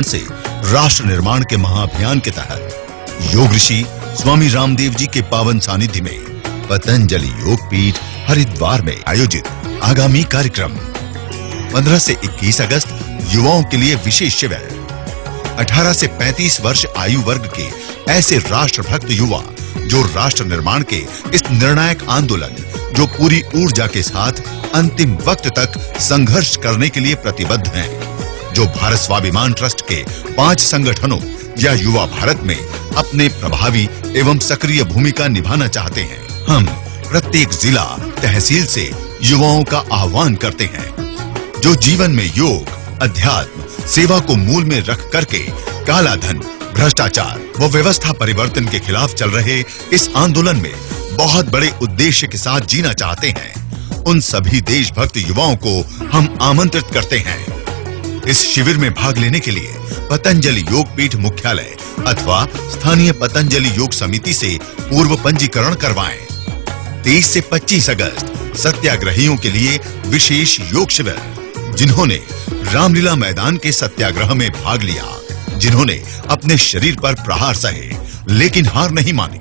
निर्माण से राष्ट्र निर्माण के महाअभियान के तहत योग ऋषि स्वामी रामदेव जी के पावन सानिध्य में पतंजलि योग पीठ हरिद्वार में आयोजित आगामी कार्यक्रम 15 से 21 अगस्त युवाओं के लिए विशेष शिविर। 18 से 35 वर्ष आयु वर्ग के ऐसे राष्ट्रभक्त युवा जो राष्ट्र निर्माण के इस निर्णायक आंदोलन जो पूरी ऊर्जा के साथ अंतिम वक्त तक संघर्ष करने के लिए प्रतिबद्ध हैं, जो भारत स्वाभिमान ट्रस्ट के 5 संगठनों या युवा भारत में अपने प्रभावी एवं सक्रिय भूमिका निभाना चाहते हैं। हम प्रत्येक जिला तहसील से युवाओं का आह्वान करते हैं जो जीवन में योग, अध्यात्म, सेवा को मूल में रख करके काला धन, भ्रष्टाचार व व्यवस्था परिवर्तन के खिलाफ चल रहे इस आंदोलन में बहुत बड़े उद्देश्य के साथ जीना चाहते हैं, उन सभी देशभक्त युवाओं को हम आमंत्रित करते हैं। इस शिविर में भाग लेने के लिए पतंजलि योग पीठ मुख्यालय अथवा स्थानीय पतंजलि योग समिति से पूर्व पंजीकरण करवाएं। 23 से 25 अगस्त सत्याग्रहियों के लिए विशेष योग शिविर। जिन्होंने रामलीला मैदान के सत्याग्रह में भाग लिया, जिन्होंने अपने शरीर पर प्रहार सहे लेकिन हार नहीं मानी,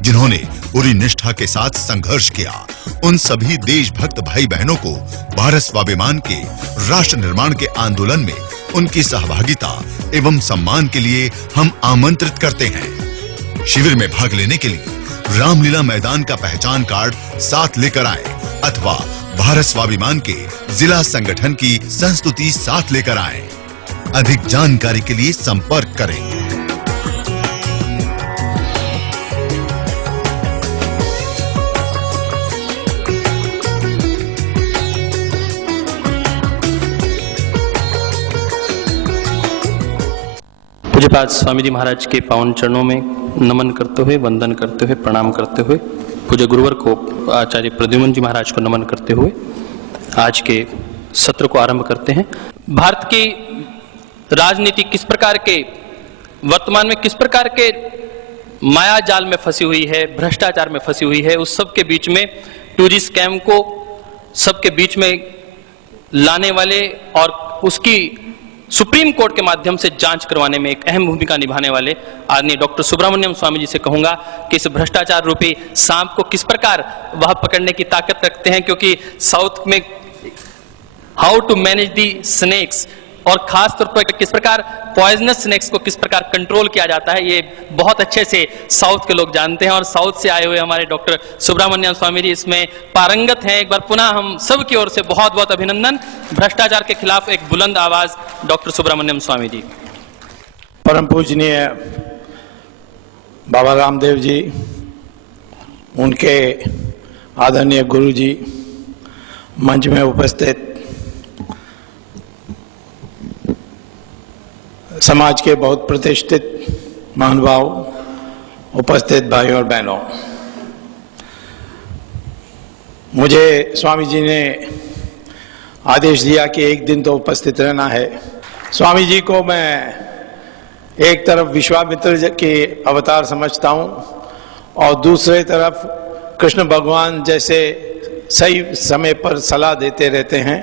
जिन्होंने पूरी निष्ठा के साथ संघर्ष किया, उन सभी देशभक्त भाई बहनों को भारत स्वाभिमान के राष्ट्र निर्माण के आंदोलन में उनकी सहभागिता एवं सम्मान के लिए हम आमंत्रित करते हैं। शिविर में भाग लेने के लिए रामलीला मैदान का पहचान कार्ड साथ लेकर आए अथवा भारत स्वाभिमान के जिला संगठन की संस्तुति साथ लेकर आए। अधिक जानकारी के लिए संपर्क करें। पूज्यपाद स्वामी जी महाराज के पावन चरणों में नमन करते हुए, वंदन करते हुए, प्रणाम करते हुए, पूज्य गुरुवर को, आचार्य प्रद्युम्न जी महाराज को नमन करते हुए आज के सत्र को आरंभ करते हैं। भारत की राजनीति किस प्रकार के वर्तमान में किस प्रकार के माया जाल में फंसी हुई है, भ्रष्टाचार में फंसी हुई है, उस सब के बीच में 2G स्कैम को सबके बीच में लाने वाले और उसकी सुप्रीम कोर्ट के माध्यम से जांच करवाने में एक अहम भूमिका निभाने वाले आदरणीय डॉक्टर सुब्रमण्यम स्वामी जी से कहूंगा कि इस भ्रष्टाचार रूपी सांप को किस प्रकार वह पकड़ने की ताकत रखते हैं, क्योंकि साउथ में how to manage the snakes और खास तौर पर किस प्रकार पॉइजनस स्नेक्स को किस प्रकार कंट्रोल किया जाता है, ये बहुत अच्छे से साउथ के लोग जानते हैं और साउथ से आए हुए हमारे डॉक्टर सुब्रमण्यम स्वामी जी इसमें पारंगत हैं। एक बार पुनः हम सब की ओर से बहुत बहुत अभिनंदन। भ्रष्टाचार के खिलाफ एक बुलंद आवाज डॉक्टर सुब्रमण्यम स्वामी जी। परम पूजनीय बाबा रामदेव जी, उनके आदरणीय गुरु जी, मंच में उपस्थित समाज के बहुत प्रतिष्ठित महानुभाव, उपस्थित भाइयों और बहनों, मुझे स्वामी जी ने आदेश दिया कि एक दिन तो उपस्थित रहना है। स्वामी जी को मैं एक तरफ विश्वामित्र के अवतार समझता हूँ और दूसरे तरफ कृष्ण भगवान जैसे सही समय पर सलाह देते रहते हैं।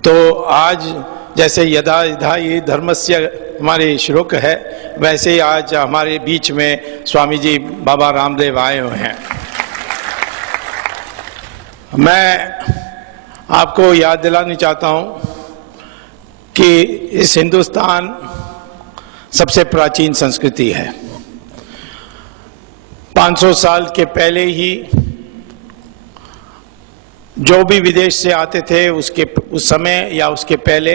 तो आज जैसे यदा यदा ये धर्मस्य हमारे श्लोक है, वैसे ही आज हमारे बीच में स्वामी जी बाबा रामदेव आए हुए हैं। मैं आपको याद दिलानी चाहता हूँ कि इस हिंदुस्तान सबसे प्राचीन संस्कृति है। 500 साल के पहले ही जो भी विदेश से आते थे उस समय या उसके पहले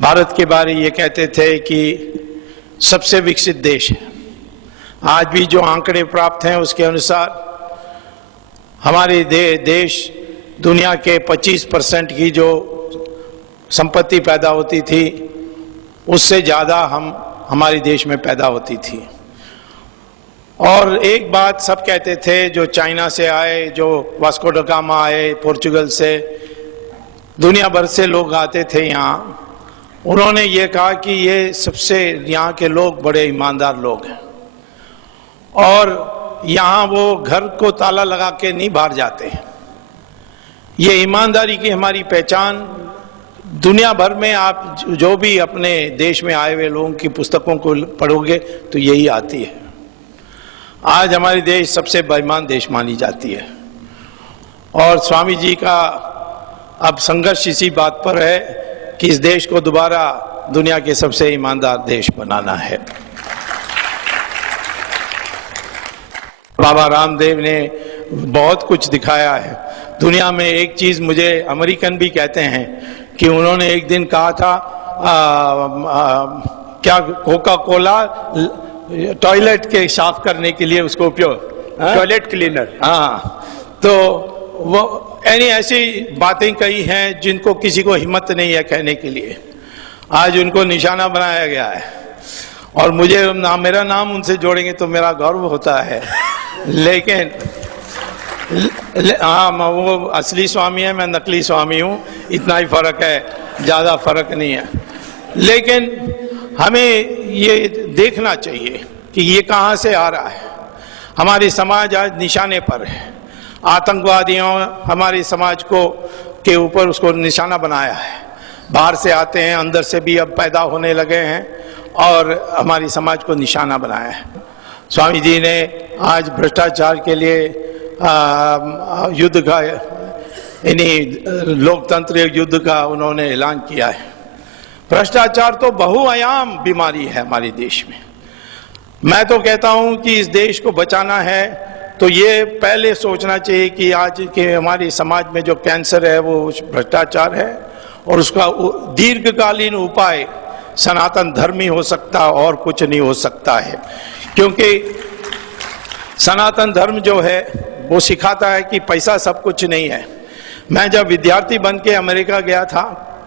भारत के बारे ये कहते थे कि सबसे विकसित देश है। आज भी जो आंकड़े प्राप्त हैं उसके अनुसार हमारे देश दुनिया के 25% की जो संपत्ति पैदा होती थी उससे ज़्यादा हमारे देश में पैदा होती थी। और एक बात सब कहते थे, जो चाइना से आए, जो वास्को ड गामा आए पोर्चुगल से, दुनिया भर से लोग आते थे यहाँ, उन्होंने ये कहा कि ये सबसे यहाँ के लोग बड़े ईमानदार लोग हैं और यहाँ वो घर को ताला लगा के नहीं बाहर जाते हैं। ये ईमानदारी की हमारी पहचान दुनिया भर में आप जो भी अपने देश में आए हुए लोगों की पुस्तकों को पढ़ोगे तो यही आती है। आज हमारे देश सबसे बेईमान देश मानी जाती है और स्वामी जी का अब संघर्ष इसी बात पर है कि इस देश को दोबारा दुनिया के सबसे ईमानदार देश बनाना है। बाबा रामदेव ने बहुत कुछ दिखाया है दुनिया में। एक चीज मुझे अमेरिकन भी कहते हैं कि उन्होंने एक दिन कहा था क्या कोका कोला टॉयलेट के साफ करने के लिए उसको उपयोग, टॉयलेट क्लीनर। हाँ, तो वो ऐसी बातें कही हैं जिनको किसी को हिम्मत नहीं है कहने के लिए। आज उनको निशाना बनाया गया है और मुझे मेरा नाम उनसे जोड़ेंगे तो मेरा गर्व होता है। लेकिन हाँ, वो असली स्वामी है, मैं नकली स्वामी हूँ, इतना ही फर्क है, ज़्यादा फर्क नहीं है। लेकिन हमें ये देखना चाहिए कि ये कहाँ से आ रहा है। हमारी समाज आज निशाने पर है। आतंकवादियों हमारे समाज को के ऊपर उसको निशाना बनाया है। बाहर से आते हैं, अंदर से भी अब पैदा होने लगे हैं और हमारी समाज को निशाना बनाया है। स्वामी जी ने आज भ्रष्टाचार के लिए युद्ध का, इन्हीं लोकतंत्र युद्ध का उन्होंने ऐलान किया है। भ्रष्टाचार तो बहुआयाम बीमारी है हमारे देश में। मैं तो कहता हूं कि इस देश को बचाना है तो ये पहले सोचना चाहिए कि आज के हमारे समाज में जो कैंसर है वो भ्रष्टाचार है और उसका दीर्घकालीन उपाय सनातन धर्म ही हो सकता और कुछ नहीं हो सकता है। क्योंकि सनातन धर्म जो है वो सिखाता है कि पैसा सब कुछ नहीं है। मैं जब विद्यार्थी बन के अमेरिका गया था,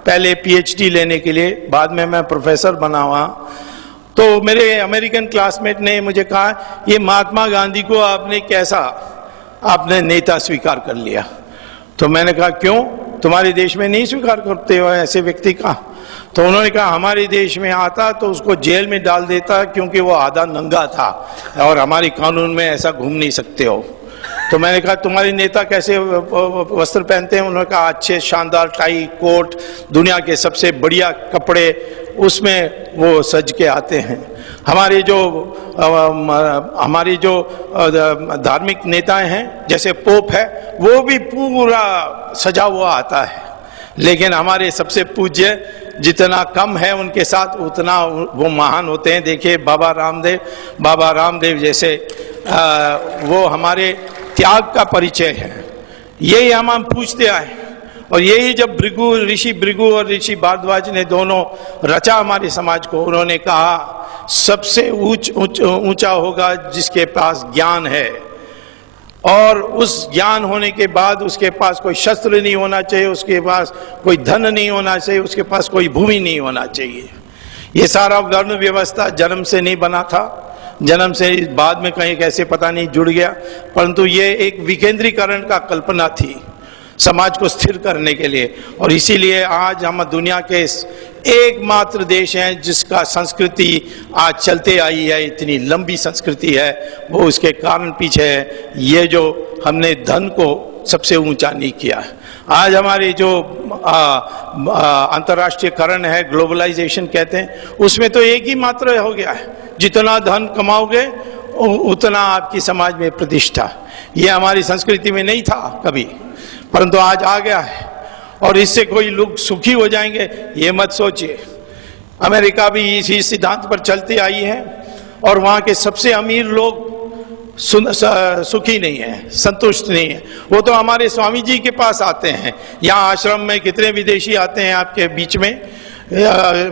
पहले पीएचडी लेने के लिए, बाद में मैं प्रोफेसर बना हुआ, तो मेरे अमेरिकन क्लासमेट ने मुझे कहा ये महात्मा गांधी को आपने नेता स्वीकार कर लिया। तो मैंने कहा क्यों, तुम्हारे देश में नहीं स्वीकार करते हो ऐसे व्यक्ति का? तो उन्होंने कहा हमारे देश में आता तो उसको जेल में डाल देता क्योंकि वो आधा नंगा था और हमारे कानून में ऐसा घूम नहीं सकते हो। तो मैंने कहा तुम्हारे नेता कैसे वस्त्र पहनते हैं? उन्होंने कहा अच्छे शानदार टाई कोट, दुनिया के सबसे बढ़िया कपड़े, उसमें वो सज के आते हैं। हमारे जो धार्मिक नेताएं हैं जैसे पोप है वो भी पूरा सजा हुआ आता है। लेकिन हमारे सबसे पूज्य जितना कम है उनके साथ उतना वो महान होते हैं। देखिए बाबा रामदेव जैसे वो हमारे त्याग का परिचय है। यही हम पूछते आए और यही जब ऋषि भृगु और ऋषि भारद्वाज ने दोनों रचा हमारे समाज को, उन्होंने कहा सबसे ऊंचा होगा जिसके पास ज्ञान है और उस ज्ञान होने के बाद उसके पास कोई शस्त्र नहीं होना चाहिए, उसके पास कोई धन नहीं होना चाहिए, उसके पास कोई भूमि नहीं होना चाहिए। ये सारा वर्ण व्यवस्था जन्म से नहीं बना था, जन्म से बाद में कहीं कैसे पता नहीं जुड़ गया, परंतु ये एक विकेंद्रीकरण का कल्पना थी समाज को स्थिर करने के लिए। और इसीलिए आज हम दुनिया के एकमात्र देश हैं जिसका संस्कृति आज चलते आई है, इतनी लंबी संस्कृति है, वो उसके कारण पीछे है ये जो हमने धन को सबसे ऊंचा नहीं किया है। आज हमारी जो अंतर्राष्ट्रीयकरण है, ग्लोबलाइजेशन कहते हैं, उसमें तो एक ही मात्र हो गया है, जितना धन कमाओगे उतना आपकी समाज में प्रतिष्ठा। ये हमारी संस्कृति में नहीं था कभी, परंतु आज आ गया है और इससे कोई लोग सुखी हो जाएंगे ये मत सोचिए। अमेरिका भी इसी सिद्धांत पर चलती आई है और वहाँ के सबसे अमीर लोग सुखी नहीं है, संतुष्ट नहीं है। वो तो हमारे स्वामी जी के पास आते हैं, यहाँ आश्रम में कितने विदेशी आते हैं आपके बीच में।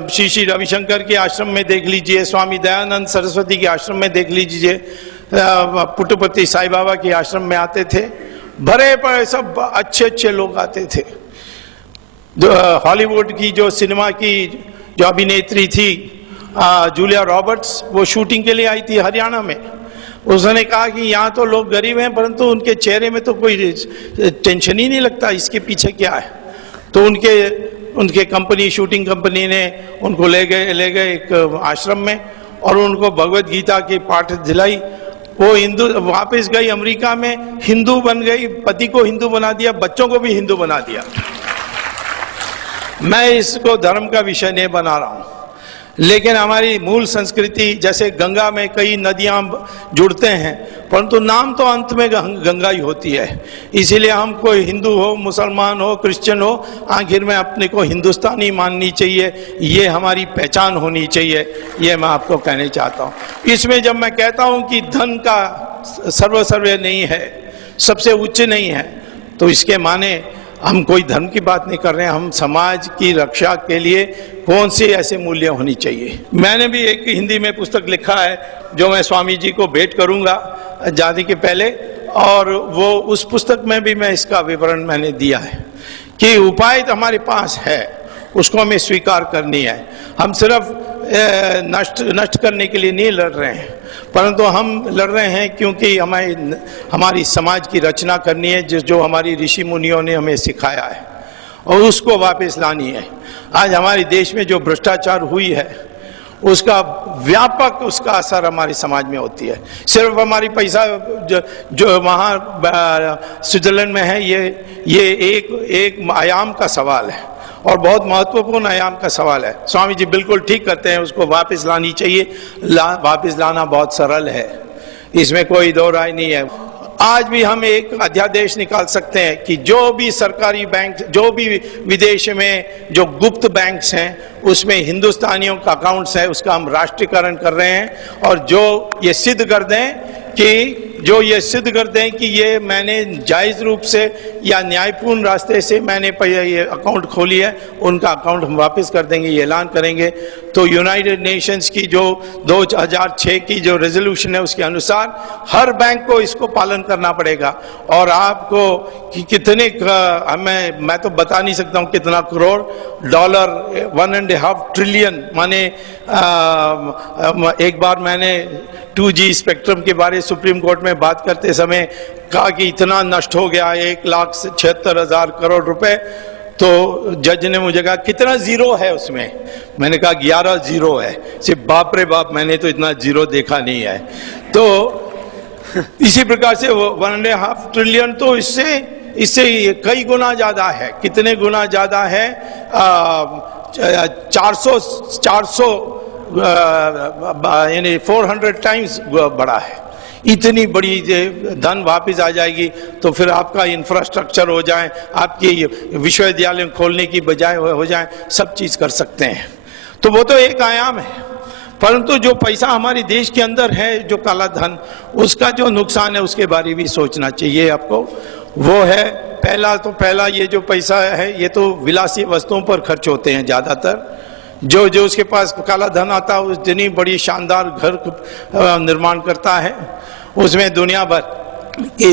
श्री रविशंकर के आश्रम में देख लीजिए, स्वामी दयानंद सरस्वती के आश्रम में देख लीजिए, पुट्टपति साईं बाबा के आश्रम में आते थे, भरे पड़े सब अच्छे लोग आते थे। जो हॉलीवुड की जो सिनेमा की जो अभिनेत्री थी जूलिया रॉबर्ट्स, वो शूटिंग के लिए आई थी हरियाणा में। उसने कहा कि यहाँ तो लोग गरीब हैं परंतु उनके चेहरे में तो कोई टेंशन ही नहीं लगता, इसके पीछे क्या है। तो उनके कंपनी, शूटिंग कंपनी ने उनको ले गए एक आश्रम में और उनको भगवत गीता की पाठ दिलाई। वो हिंदू वापस गई अमेरिका में, हिंदू बन गई, पति को हिंदू बना दिया, बच्चों को भी हिंदू बना दिया। मैं इसको धर्म का विषय नहीं बना रहा हूं, लेकिन हमारी मूल संस्कृति, जैसे गंगा में कई नदियां जुड़ते हैं, परंतु नाम तो अंत में गंगा ही होती है। इसीलिए हम कोई हिंदू हो, मुसलमान हो, क्रिश्चियन हो, आखिर में अपने को हिंदुस्तानी माननी चाहिए, ये हमारी पहचान होनी चाहिए, ये मैं आपको कहना चाहता हूँ। इसमें जब मैं कहता हूँ कि धन का सर्वस्व नहीं है, सबसे उच्च नहीं है, तो इसके माने हम कोई धर्म की बात नहीं कर रहे हैं, हम समाज की रक्षा के लिए कौन से ऐसे मूल्य होनी चाहिए। मैंने भी एक हिंदी में पुस्तक लिखा है जो मैं स्वामी जी को भेंट करूंगा जाने के पहले, और वो उस पुस्तक में भी मैं इसका विवरण मैंने दिया है कि उपाय तो हमारे पास है, उसको हमें स्वीकार करनी है। हम सिर्फ नष्ट करने के लिए नहीं लड़ रहे हैं, परंतु हम लड़ रहे हैं क्योंकि हमारी समाज की रचना करनी है, जो हमारी ऋषि मुनियों ने हमें सिखाया है, और उसको वापस लानी है। आज हमारे देश में जो भ्रष्टाचार हुई है, उसका व्यापक उसका असर हमारे समाज में होती है। सिर्फ हमारी पैसा जो वहाँ स्विट्जरलैंड में है, ये एक आयाम का सवाल है और बहुत महत्वपूर्ण आयाम का सवाल है। स्वामी जी बिल्कुल ठीक करते हैं, उसको वापस लानी चाहिए। वापस लाना बहुत सरल है, इसमें कोई दो राय नहीं है। आज भी हम एक अध्यादेश निकाल सकते हैं कि जो भी सरकारी बैंक, जो भी विदेश में जो गुप्त बैंक्स हैं, उसमें हिंदुस्तानियों का अकाउंट्स है, उसका हम राष्ट्रीयकरण कर रहे हैं, और जो ये सिद्ध कर दें कि ये मैंने जायज रूप से या न्यायपूर्ण रास्ते से मैंने ये अकाउंट खोली है, उनका अकाउंट हम वापस कर देंगे, ये ऐलान करेंगे। तो यूनाइटेड नेशंस की जो 2006 की जो रेजोल्यूशन है, उसके अनुसार हर बैंक को इसको पालन करना पड़ेगा। और आपको कि कितने मैं तो बता नहीं सकता हूँ कितना करोड़ डॉलर, 1.5 ट्रिलियन, माने एक बार मैंने 2G स्पेक्ट्रम के बारे सुप्रीम कोर्ट में बात करते समय कहा कि इतना नष्ट हो गया, 1,76,000 करोड़ रुपए। तो जज ने मुझे कहा कितना जीरो है उसमें, मैंने कहा 11 जीरो है। सिर्फ बाप रे बाप, मैंने तो इतना जीरो देखा नहीं है। तो इसी प्रकार से 1.5 ट्रिलियन, तो इससे कई गुना ज्यादा है। कितने गुना ज्यादा है? 400 यानी 400 टाइम्स बड़ा है। इतनी बड़ी धन वापस आ जाएगी तो फिर आपका इंफ्रास्ट्रक्चर हो जाए, आपकी विश्वविद्यालय खोलने की बजाय हो जाए, सब चीज कर सकते हैं। तो वो तो एक आयाम है, परंतु जो पैसा हमारे देश के अंदर है, जो काला धन, उसका जो नुकसान है, उसके बारे में भी सोचना चाहिए आपको। वो है पहला ये जो पैसा है, ये तो विलासी वस्तुओं पर खर्च होते हैं ज्यादातर। जो उसके पास काला धन आता है, उतनी बड़ी शानदार घर निर्माण करता है, उसमें दुनिया भर के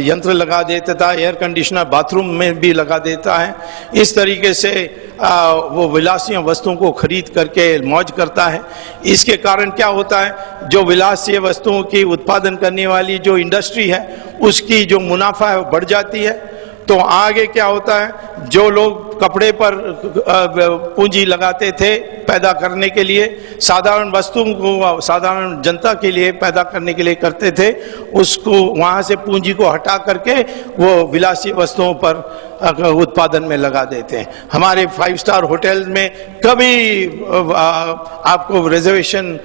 यंत्र लगा देता था, एयर कंडीशनर बाथरूम में भी लगा देता है। इस तरीके से वो विलासीय वस्तुओं को खरीद करके मौज करता है। इसके कारण क्या होता है, जो विलासीय वस्तुओं की उत्पादन करने वाली जो इंडस्ट्री है, उसकी जो मुनाफा है वो बढ़ जाती है। तो आगे क्या होता है, जो लोग कपड़े पर पूंजी लगाते थे पैदा करने के लिए, साधारण वस्तुओं को साधारण जनता के लिए पैदा करने के लिए करते थे, उसको वहां से पूंजी को हटा करके वो विलासी वस्तुओं पर उत्पादन में लगा देते हैं। हमारे 5 स्टार होटल में कभी आपको रिजर्वेशन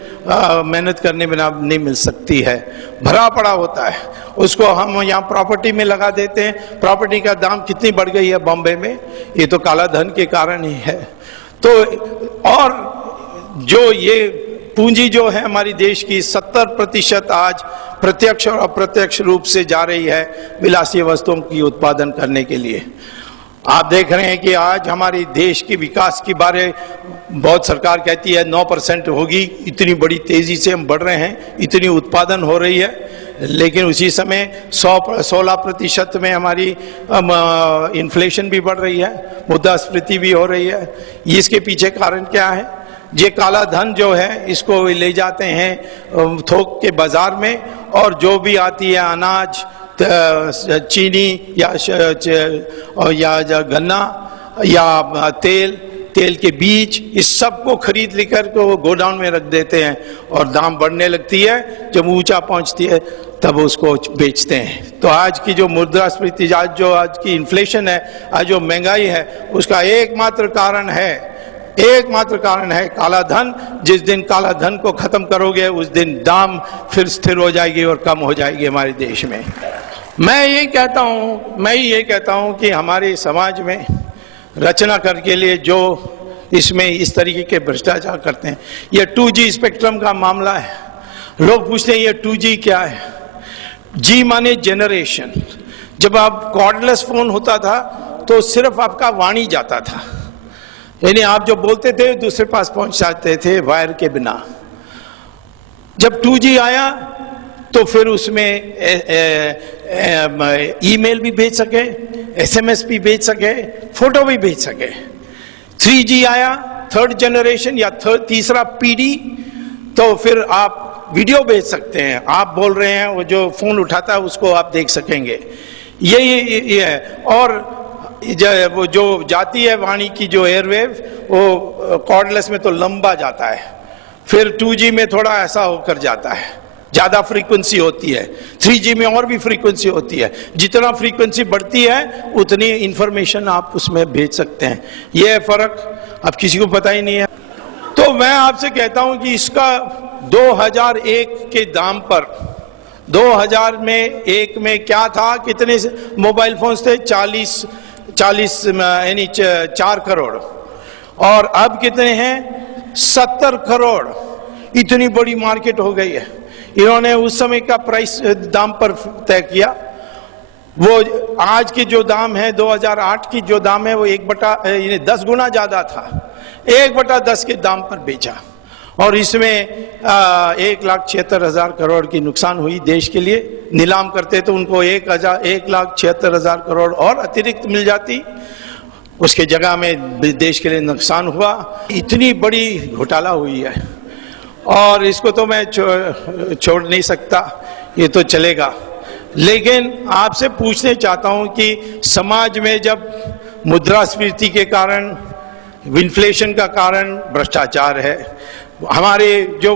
मेहनत करने बिना नहीं मिल सकती है, भरा पड़ा होता है। उसको हम यहाँ प्रॉपर्टी में लगा देते हैं। प्रॉपर्टी का दाम कितनी बढ़ गई है बॉम्बे में, ये तो काला धन के कारण ही है। तो और जो ये पूंजी जो है हमारी देश की 70% आज प्रत्यक्ष और अप्रत्यक्ष रूप से जा रही है विलासी वस्तुओं की उत्पादन करने के लिए। आप देख रहे हैं कि आज हमारे देश के विकास के बारे बहुत सरकार कहती है 9% होगी, इतनी बड़ी तेजी से हम बढ़ रहे हैं, इतनी उत्पादन हो रही है, लेकिन उसी समय 16% में हमारी इन्फ्लेशन भी बढ़ रही है, मुद्रास्फीति भी हो रही है। इसके पीछे कारण क्या है? ये काला धन जो है, इसको ले जाते हैं थोक के बाजार में, और जो भी आती है अनाज, चीनी या गन्ना या तेल, तेल के बीज, इस सब को खरीद लेकर के वो गोडाउन में रख देते हैं और दाम बढ़ने लगती है। जब ऊंचा पहुंचती है तब उसको बेचते हैं। तो आज की जो मुद्रास्फीति, आज की इन्फ्लेशन है, आज जो महंगाई है, उसका एकमात्र कारण है काला धन। जिस दिन काला धन को खत्म करोगे उस दिन दाम फिर स्थिर हो जाएगी और कम हो जाएगी हमारे देश में। मैं ये कहता हूं कि हमारे समाज में रचना करने के लिए जो इसमें इस तरीके के भ्रष्टाचार करते हैं, ये 2G स्पेक्ट्रम का मामला है। लोग पूछते हैं ये 2G क्या है? G माने जनरेशन। जब आप कॉर्डलेस फोन होता था तो सिर्फ आपका वाणी जाता था, यानी आप जो बोलते थे दूसरे पास पहुंच जाते थे वायर के बिना। जब 2G आया तो फिर उसमें ईमेल भी भेज सके, SMS भी भेज सके, फोटो भी भेज सके। 3G आया, थर्ड जनरेशन या तीसरा पीढ़ी, तो फिर आप वीडियो भेज सकते हैं। आप बोल रहे हैं, वो जो फोन उठाता है उसको आप देख सकेंगे। ये है। और वो जो जाती है वाणी की जो एयरवेव, वो कॉर्डलेस में तो लंबा जाता है, फिर 2G में थोड़ा ऐसा होकर जाता है, ज्यादा फ्रीक्वेंसी होती है। 3G में और भी फ्रीक्वेंसी होती है। जितना फ्रीक्वेंसी बढ़ती है उतनी इंफॉर्मेशन आप उसमें भेज सकते हैं। यह फर्क अब किसी को पता ही नहीं है। तो मैं आपसे कहता हूं कि इसका 2001 के दाम पर, 2001 में क्या था, कितने मोबाइल फोन्स थे? 40 यानी 4 करोड़। और अब कितने हैं? 70 करोड़। इतनी बड़ी मार्केट हो गई है। इन्होंने उस समय का प्राइस दाम पर तय किया। वो आज की जो दाम है, 2008 की जो दाम है, वो 1/10 गुना ज्यादा था। 1/10 के दाम पर बेचा और इसमें 1,76,000 करोड़ की नुकसान हुई देश के लिए। नीलाम करते तो उनको 1,76,000 करोड़ और अतिरिक्त मिल जाती, उसके जगह में देश के लिए नुकसान हुआ। इतनी बड़ी घोटाला हुई है और इसको तो मैं छोड़ नहीं सकता, ये तो चलेगा। लेकिन आपसे पूछने चाहता हूं कि समाज में जब मुद्रास्फीति के कारण, इन्फ्लेशन का कारण भ्रष्टाचार है, हमारे जो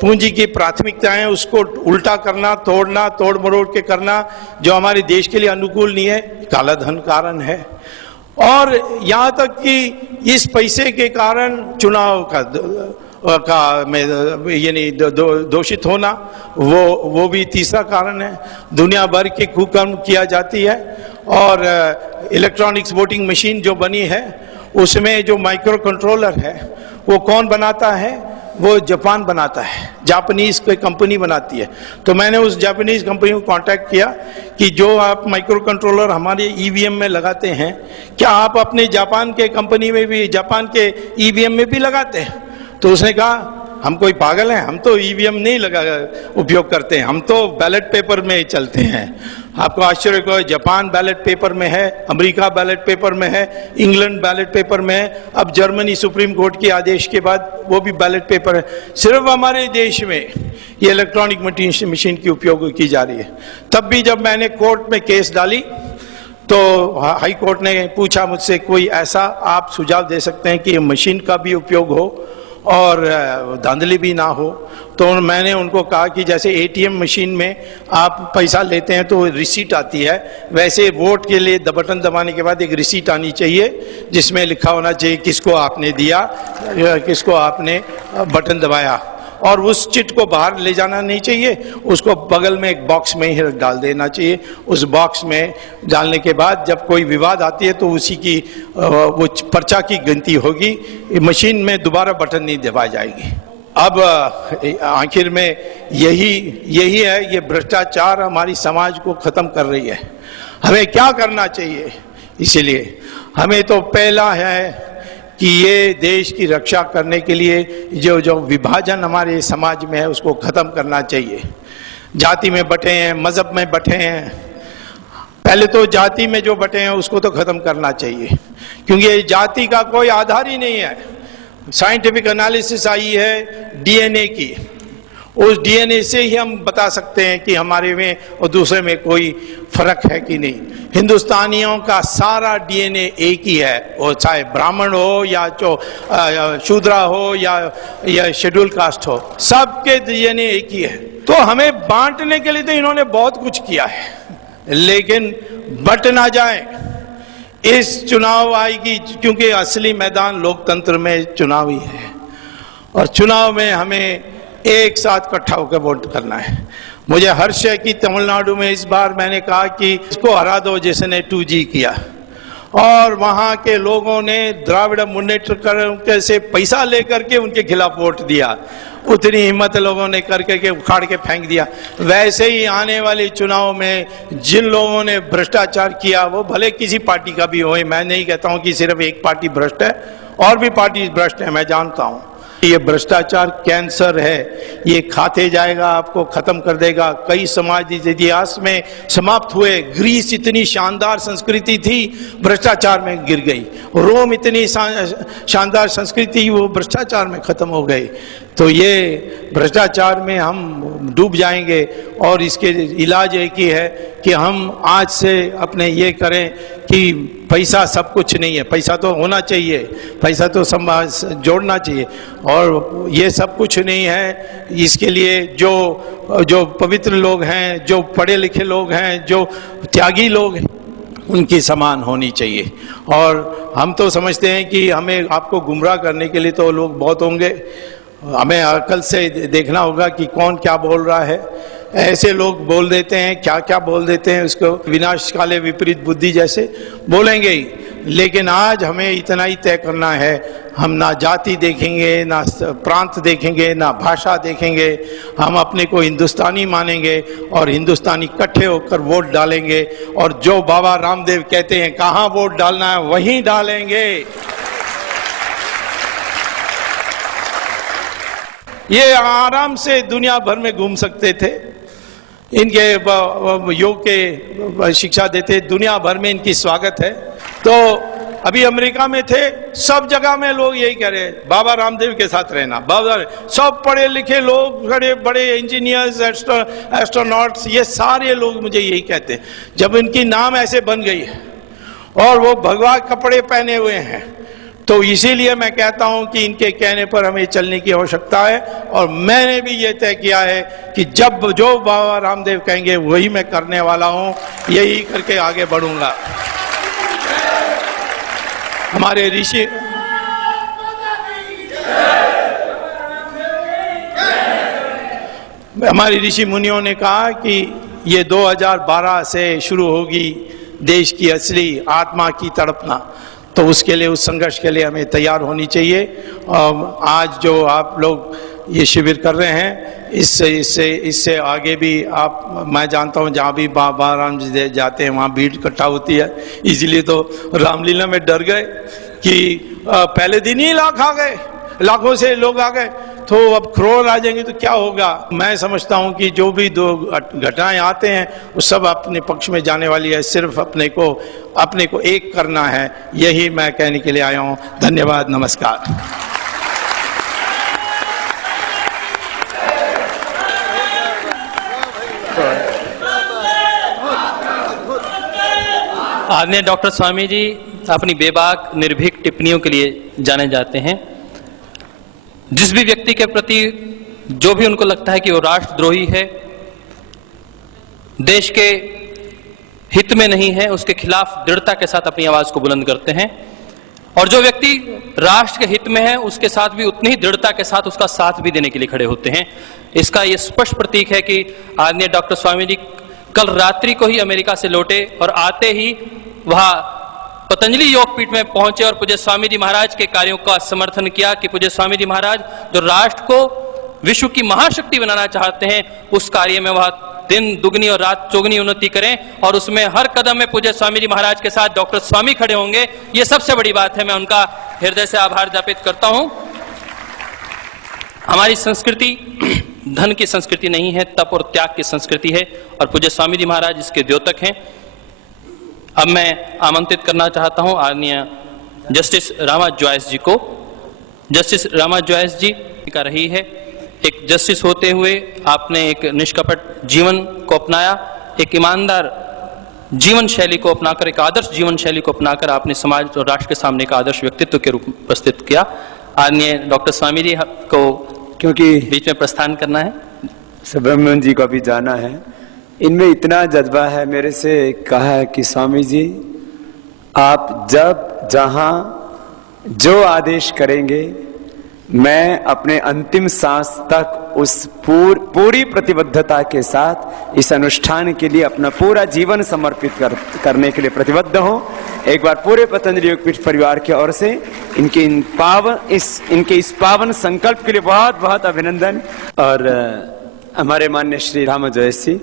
पूंजी की प्राथमिकताएं उसको उल्टा करना, तोड़ना, तोड़ मरोड़ के करना, जो हमारे देश के लिए अनुकूल नहीं है, काला धन कारण है। और यहां तक कि इस पैसे के कारण चुनाव यानी दोषित होना, वो भी तीसरा कारण है। दुनिया भर के हुक्म किया जाती है और इलेक्ट्रॉनिक्स वोटिंग मशीन जो बनी है उसमें जो माइक्रो कंट्रोलर है वो कौन बनाता है? वो जापान बनाता है, जापानीज कोई कंपनी बनाती है। तो मैंने उस जापानीज कंपनी को कांटेक्ट किया कि जो आप माइक्रो कंट्रोलर हमारे EVM में लगाते हैं, क्या आप अपने जापान के कंपनी में भी, जापान के EVM में भी लगाते हैं? तो उसने कहा हम कोई पागल हैं, हम तो EVM नहीं उपयोग करते हैं, हम तो बैलेट पेपर में चलते हैं। आपको आश्चर्य हो, जापान बैलेट पेपर में है, अमेरिका बैलेट पेपर में है, इंग्लैंड बैलेट पेपर में है, अब जर्मनी सुप्रीम कोर्ट के आदेश के बाद वो भी बैलेट पेपर है। सिर्फ हमारे देश में ये इलेक्ट्रॉनिक मशीन की उपयोग की जा रही है। तब भी जब मैंने कोर्ट में केस डाली तो हाई कोर्ट ने पूछा मुझसे, कोई ऐसा आप सुझाव दे सकते हैं कि ये मशीन का भी उपयोग हो और धांधली भी ना हो? तो मैंने उनको कहा कि जैसे ATM मशीन में आप पैसा लेते हैं तो रिसीट आती है, वैसे वोट के लिए बटन दबाने के बाद एक रिसीट आनी चाहिए जिसमें लिखा होना चाहिए किसको आपने दिया, किसको आपने बटन दबाया। और उस चिट को बाहर ले जाना नहीं चाहिए, उसको बगल में एक बॉक्स में ही डाल देना चाहिए। उस बॉक्स में डालने के बाद जब कोई विवाद आती है तो उसी की वो पर्चा की गिनती होगी, मशीन में दोबारा बटन नहीं दबाई जाएगी। अब आखिर में यही है, ये भ्रष्टाचार हमारी समाज को खत्म कर रही है। हमें क्या करना चाहिए? इसीलिए हमें तो पहला है कि ये देश की रक्षा करने के लिए जो विभाजन हमारे समाज में है उसको खत्म करना चाहिए। जाति में बटे हैं, मजहब में बटे हैं, पहले तो जाति में जो बटे हैं उसको तो खत्म करना चाहिए, क्योंकि ये जाति का कोई आधार ही नहीं है। साइंटिफिक एनालिसिस आई है DNA की, उस डीएनए से ही हम बता सकते हैं कि हमारे में और दूसरे में कोई फर्क है कि नहीं। हिंदुस्तानियों का सारा डीएनए एक ही है, वो चाहे ब्राह्मण हो या जो शूद्रा हो या शेड्यूल कास्ट हो, सबके डीएनए एक ही है। तो हमें बांटने के लिए तो इन्होंने बहुत कुछ किया है, लेकिन बट ना जाए। इस चुनाव आएगी, क्योंकि असली मैदान लोकतंत्र में चुनाव ही है, और चुनाव में हमें एक साथ इकट्ठा होकर वोट करना है। मुझे हर्ष है कि तमिलनाडु में इस बार मैंने कहा कि इसको हरा दो जिसने 2G किया, और वहां के लोगों ने द्राविड़ मुन्नेत्र कर से पैसा लेकर के उनके खिलाफ वोट दिया। उतनी हिम्मत लोगों ने करके उखाड़ के फेंक दिया। वैसे ही आने वाले चुनाव में जिन लोगों ने भ्रष्टाचार किया, वो भले किसी पार्टी का भी हो, मैं नहीं कहता हूं कि सिर्फ एक पार्टी भ्रष्ट है, और भी पार्टी भ्रष्ट है, मैं जानता हूं। ये भ्रष्टाचार कैंसर है, ये खाते जाएगा, आपको खत्म कर देगा। कई समाज इतिहास में समाप्त हुए। ग्रीस इतनी शानदार संस्कृति थी, भ्रष्टाचार में गिर गई। रोम इतनी शानदार संस्कृति, वो भ्रष्टाचार में खत्म हो गई। तो ये भ्रष्टाचार में हम डूब जाएंगे, और इसके इलाज एक ही है कि हम आज से अपने ये करें कि पैसा सब कुछ नहीं है। पैसा तो होना चाहिए, पैसा तो समाज जोड़ना चाहिए, और ये सब कुछ नहीं है। इसके लिए जो पवित्र लोग हैं, जो पढ़े लिखे लोग हैं, जो त्यागी लोग हैं, उनकी समान होनी चाहिए। और हम तो समझते हैं कि हमें आपको गुमराह करने के लिए तो लोग बहुत होंगे, हमें अकल से देखना होगा कि कौन क्या बोल रहा है। ऐसे लोग बोल देते हैं, क्या क्या बोल देते हैं, उसको विनाश काले विपरीत बुद्धि जैसे बोलेंगे ही। लेकिन आज हमें इतना ही तय करना है, हम ना जाति देखेंगे, ना प्रांत देखेंगे, ना भाषा देखेंगे। हम अपने को हिंदुस्तानी मानेंगे, और हिंदुस्तानी इकट्ठे होकर वोट डालेंगे, और जो बाबा रामदेव कहते हैं कहाँ वोट डालना है वहीं डालेंगे। ये आराम से दुनिया भर में घूम सकते थे, इनके योग के शिक्षा देते, दुनिया भर में इनकी स्वागत है। तो अभी अमेरिका में थे, सब जगह में लोग यही कह रहे हैं बाबा रामदेव के साथ रहना। बाबा सब पढ़े लिखे लोग, बड़े बड़े इंजीनियर्स, एस्ट्रोनॉट्स, ये सारे लोग मुझे यही कहते हैं। जब इनकी नाम ऐसे बन गई है और वो भगवा कपड़े पहने हुए हैं, तो इसीलिए मैं कहता हूं कि इनके कहने पर हमें चलने की आवश्यकता है। और मैंने भी ये तय किया है कि जब जो बाबा रामदेव कहेंगे वही मैं करने वाला हूं, यही करके आगे बढ़ूंगा। हमारे ऋषि मुनियों ने कहा कि ये 2012 से शुरू होगी देश की असली आत्मा की तड़पना। तो उसके लिए, उस संघर्ष के लिए हमें तैयार होनी चाहिए। आज जो आप लोग ये शिविर कर रहे हैं, इससे आगे भी आप, मैं जानता हूँ जहाँ भी बाबा राम जी जाते हैं वहाँ भीड़ इकट्ठा होती है। इसलिए तो रामलीला में डर गए कि पहले दिन ही लाख आ गए, लाखों से लोग आ गए, तो अब करोड़ आ जाएंगे तो क्या होगा। मैं समझता हूं कि जो भी दो घटनाएं आते हैं वो सब अपने पक्ष में जाने वाली है, सिर्फ अपने को एक करना है, यही मैं कहने के लिए आया हूं। धन्यवाद, नमस्कार। आदरणीय डॉक्टर स्वामी जी अपनी बेबाक निर्भीक टिप्पणियों के लिए जाने जाते हैं। जिस भी व्यक्ति के प्रति जो भी उनको लगता है कि वो राष्ट्रद्रोही है, देश के हित में नहीं है, उसके खिलाफ दृढ़ता के साथ अपनी आवाज को बुलंद करते हैं। और जो व्यक्ति राष्ट्र के हित में है, उसके साथ भी उतनी ही दृढ़ता के साथ उसका साथ भी देने के लिए खड़े होते हैं। इसका ये स्पष्ट प्रतीक है कि आदरणीय डॉक्टर स्वामी जी कल रात्रि को ही अमेरिका से लौटे और आते ही वहां पतंजलि योगपीठ में पहुंचे और पूज्य स्वामी जी महाराज के कार्यों का समर्थन किया कि पूज्य स्वामी जी महाराज जो राष्ट्र को विश्व की महाशक्ति बनाना चाहते हैं, उस कार्य में वह दिन दुगनी और रात चौगनी उन्नति करें, और उसमें हर कदम में पूज्य स्वामी जी महाराज के साथ डॉक्टर स्वामी खड़े होंगे। ये सबसे बड़ी बात है, मैं उनका हृदय से आभार ज्ञापित करता हूं। हमारी संस्कृति धन की संस्कृति नहीं है, तप और त्याग की संस्कृति है, और पूज्य स्वामी जी महाराज इसके द्योतक हैं। अब मैं आमंत्रित करना चाहता हूं आदरणीय जस्टिस रामा जोइस जी को। जस्टिस रामा जोइस जी का रही है एक जस्टिस होते हुए आपने एक निष्कपट जीवन को अपनाया, एक ईमानदार जीवन शैली को अपनाकर, एक आदर्श जीवन शैली को अपनाकर आपने समाज और राष्ट्र के सामने एक आदर्श व्यक्तित्व के रूप में प्रस्तुत किया। आदरणीय डॉक्टर स्वामी जी को क्योंकि बीच में प्रस्थान करना है, सुब्रमण्यम जी को भी जाना है, इनमें इतना जज्बा है, मेरे से कहा है कि स्वामी जी आप जब जहां जो आदेश करेंगे मैं अपने अंतिम सांस तक उस पूरी प्रतिबद्धता के साथ इस अनुष्ठान के लिए अपना पूरा जीवन समर्पित करने के लिए प्रतिबद्ध हूं। एक बार पूरे पतंजलि योगपीठ परिवार की ओर से इनके इस पावन संकल्प के लिए बहुत बहुत अभिनंदन। और हमारे माननीय श्री राम जोशी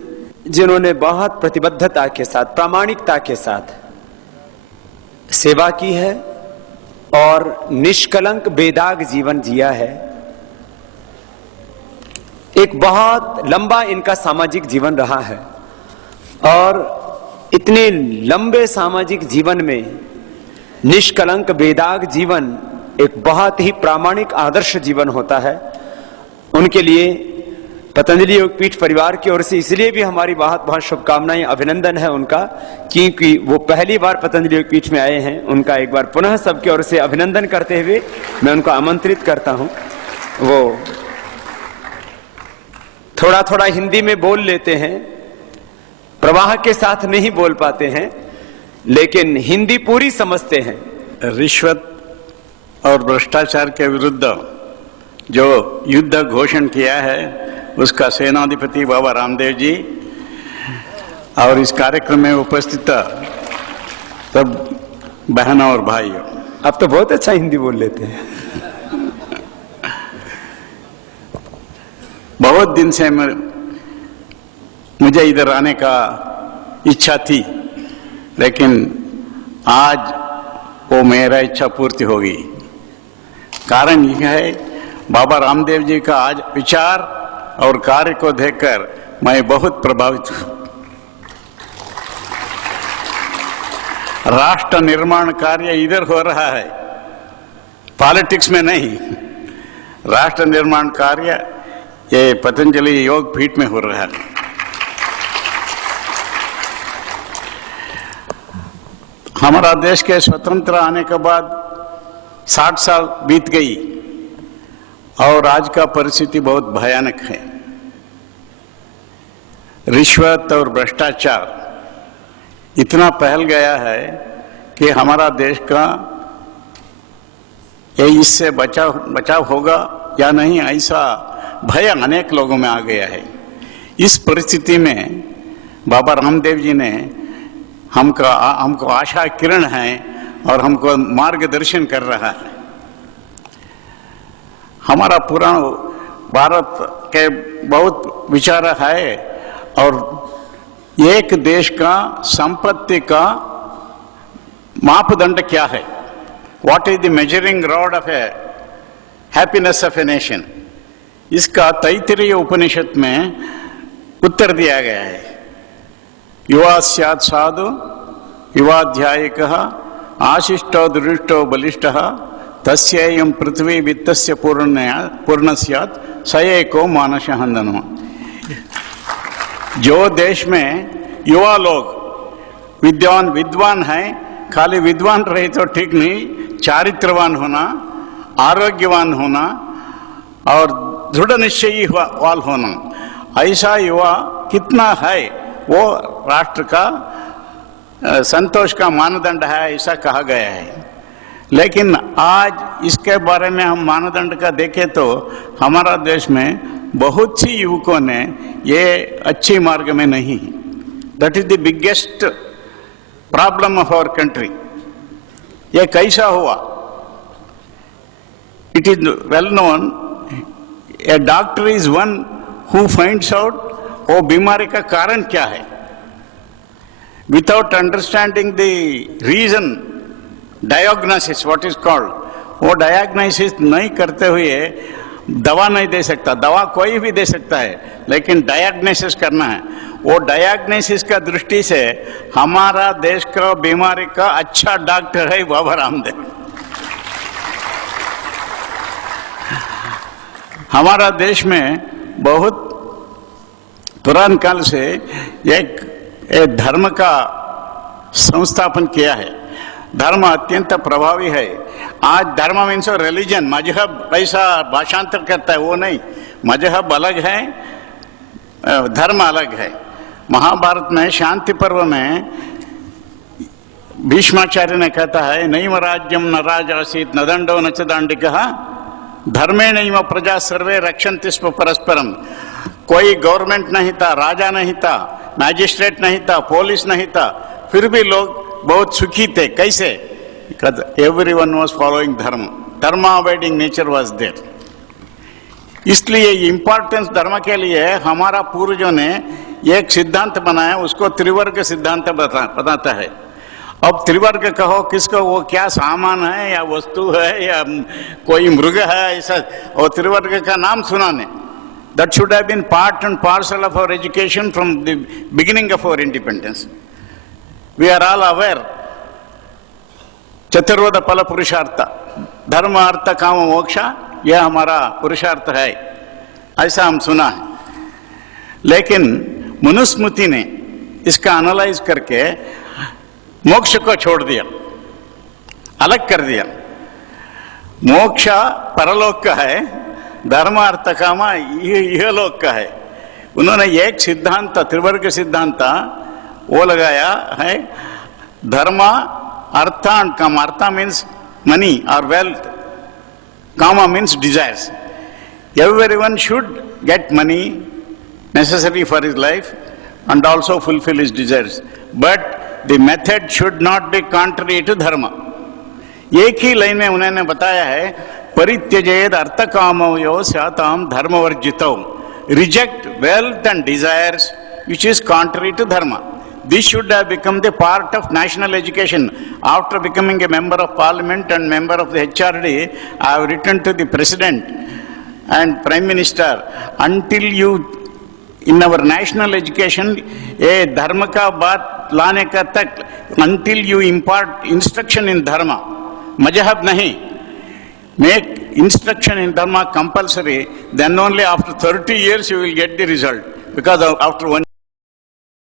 जिन्होंने बहुत प्रतिबद्धता के साथ, प्रामाणिकता के साथ सेवा की है और निष्कलंक बेदाग जीवन जिया है। एक बहुत लंबा इनका सामाजिक जीवन रहा है और इतने लंबे सामाजिक जीवन में निष्कलंक बेदाग जीवन एक बहुत ही प्रामाणिक आदर्श जीवन होता है। उनके लिए पतंजलि योगपीठ परिवार की ओर से इसलिए भी हमारी बहुत बहुत शुभकामनाएं, अभिनंदन है उनका, क्योंकि वो पहली बार पतंजलि योगपीठ में आए हैं। उनका एक बार पुनः सबकी ओर से अभिनंदन करते हुए मैं उनको आमंत्रित करता हूं। वो थोड़ा थोड़ा हिंदी में बोल लेते हैं, प्रवाह के साथ नहीं बोल पाते हैं, लेकिन हिंदी पूरी समझते हैं। रिश्वत और भ्रष्टाचार के विरुद्ध जो युद्ध घोषण किया है उसका सेनाधिपति बाबा रामदेव जी और इस कार्यक्रम में उपस्थित सब बहनों और भाइयों, आप तो बहुत अच्छा हिंदी बोल लेते हैं। बहुत दिन से मुझे इधर आने का इच्छा थी, लेकिन आज वो मेरा इच्छा पूर्ति होगी। कारण यह है बाबा रामदेव जी का आज विचार और कार्य को देखकर मैं बहुत प्रभावित हूं। राष्ट्र निर्माण कार्य इधर हो रहा है, पॉलिटिक्स में नहीं। राष्ट्र निर्माण कार्य ये पतंजलि योग पीठ में हो रहा है। हमारा देश के स्वतंत्र आने के बाद 60 साल बीत गई और आज का परिस्थिति बहुत भयानक है। रिश्वत और भ्रष्टाचार इतना फैल गया है कि हमारा देश का ये इससे बचाव होगा या नहीं, ऐसा भय अनेक लोगों में आ गया है। इस परिस्थिति में बाबा रामदेव जी ने हमको आशा किरण है और हमको मार्गदर्शन कर रहा है। हमारा पुराण भारत के बहुत विचार है और एक देश का संपत्ति का मापदंड क्या है, what is the measuring rod of A happiness of a nation, इसका तैत्तिरीय उपनिषद में उत्तर दिया गया है। युवा स्यात् साधु युवाध्यायिकः आशिष्टो दृष्टो बलिष्ठः तस्येयं पृथ्वी वित्तस्य पूर्णस्यात् स एको मानसः हन्दनः। जो देश में युवा लोग विद्वान हैं, खाली विद्वान रहे तो ठीक नहीं, चारित्रवान होना, आरोग्यवान होना और दृढ़ निश्चयी वाल होना, ऐसा युवा कितना है वो राष्ट्र का संतोष का मानदंड है, ऐसा कहा गया है। लेकिन आज इसके बारे में हम मानदंड का देखें तो हमारा देश में बहुत सी युवकों ने ये अच्छी मार्ग में नहीं। That is the biggest problem of our country. ये कैसा हुआ? It is well known, a doctor is one who finds out वो बीमारी का कारण क्या है। Without understanding the reason, diagnosis what is called, वो डायग्नोसिस नहीं करते हुए दवा नहीं दे सकता। दवा कोई भी दे सकता है, लेकिन डायग्नोसिस करना है। वो डायग्नोसिस का दृष्टि से हमारा देश का बीमारी का अच्छा डॉक्टर है बाबा रामदेव। हमारा देश में बहुत पुरान काल से एक धर्म का संस्थापन किया है। धर्म अत्यंत प्रभावी है। आज धर्म मीन्स रिलीजन, मजहब ऐसा भाषांतर करता है, वो नहीं। मजहब अलग है, धर्म अलग है। महाभारत में शांति पर्व में भीष्माचार्य ने कहता है, नैव राज्यम न राजासीत न दंडो न च दांडिकः धर्मेणैव प्रजा सर्वे रक्षन्ति स्म परस्परम। कोई गवर्नमेंट नहीं था, राजा नहीं था, मैजिस्ट्रेट नहीं था, पुलिस नहीं था, फिर भी लोग बहुत सुखी थे। कैसे? Because everyone was following धर्म, धर्म अवॉइडिंग नेचर was there। इसलिए इम्पोर्टेंस धर्म के लिए हमारा पूर्वजों ने एक सिद्धांत बनाया, उसको त्रिवर्ग सिद्धांत बताता है। अब त्रिवर्ग कहो किसको, वो क्या सामान है या वस्तु है या कोई मृग है, ऐसा और त्रिवर्ग का नाम सुना ने। That should have been part and parcel of our education from the beginning of our independence। We are all aware चतुर्विध फल पुरुषार्थ, धर्म अर्थ काम मोक्ष, यह हमारा पुरुषार्थ है, ऐसा हम सुना है। लेकिन मनुस्मृति ने इसका एनालाइज करके मोक्ष को छोड़ दिया, अलग कर दिया। मोक्ष परलोक का है, धर्म अर्थ काम यह लोक का है। उन्होंने एक सिद्धांत, त्रिवर्ग सिद्धांत वो लगाया है। धर्म artha and kama, artha means money और wealth, kama means desires. Everyone should get money necessary for his life and also fulfill his desires, but the method should not be contrary to dharma। एक ही लाइन में उन्होंने बताया है, परित्यजेद अर्थ कामयो स्याताम धर्मवर्जितो, reject wealth and desires which is contrary to dharma। This should have become the part of national education. After becoming a member of parliament and member of the HRD, I have written to the president and prime minister, until you in our national education a dharma ka baat लाने का तक, until you impart instruction in dharma, mazhab nahi, make instruction in dharma compulsory, then only after 30 years you will get the result, because after 1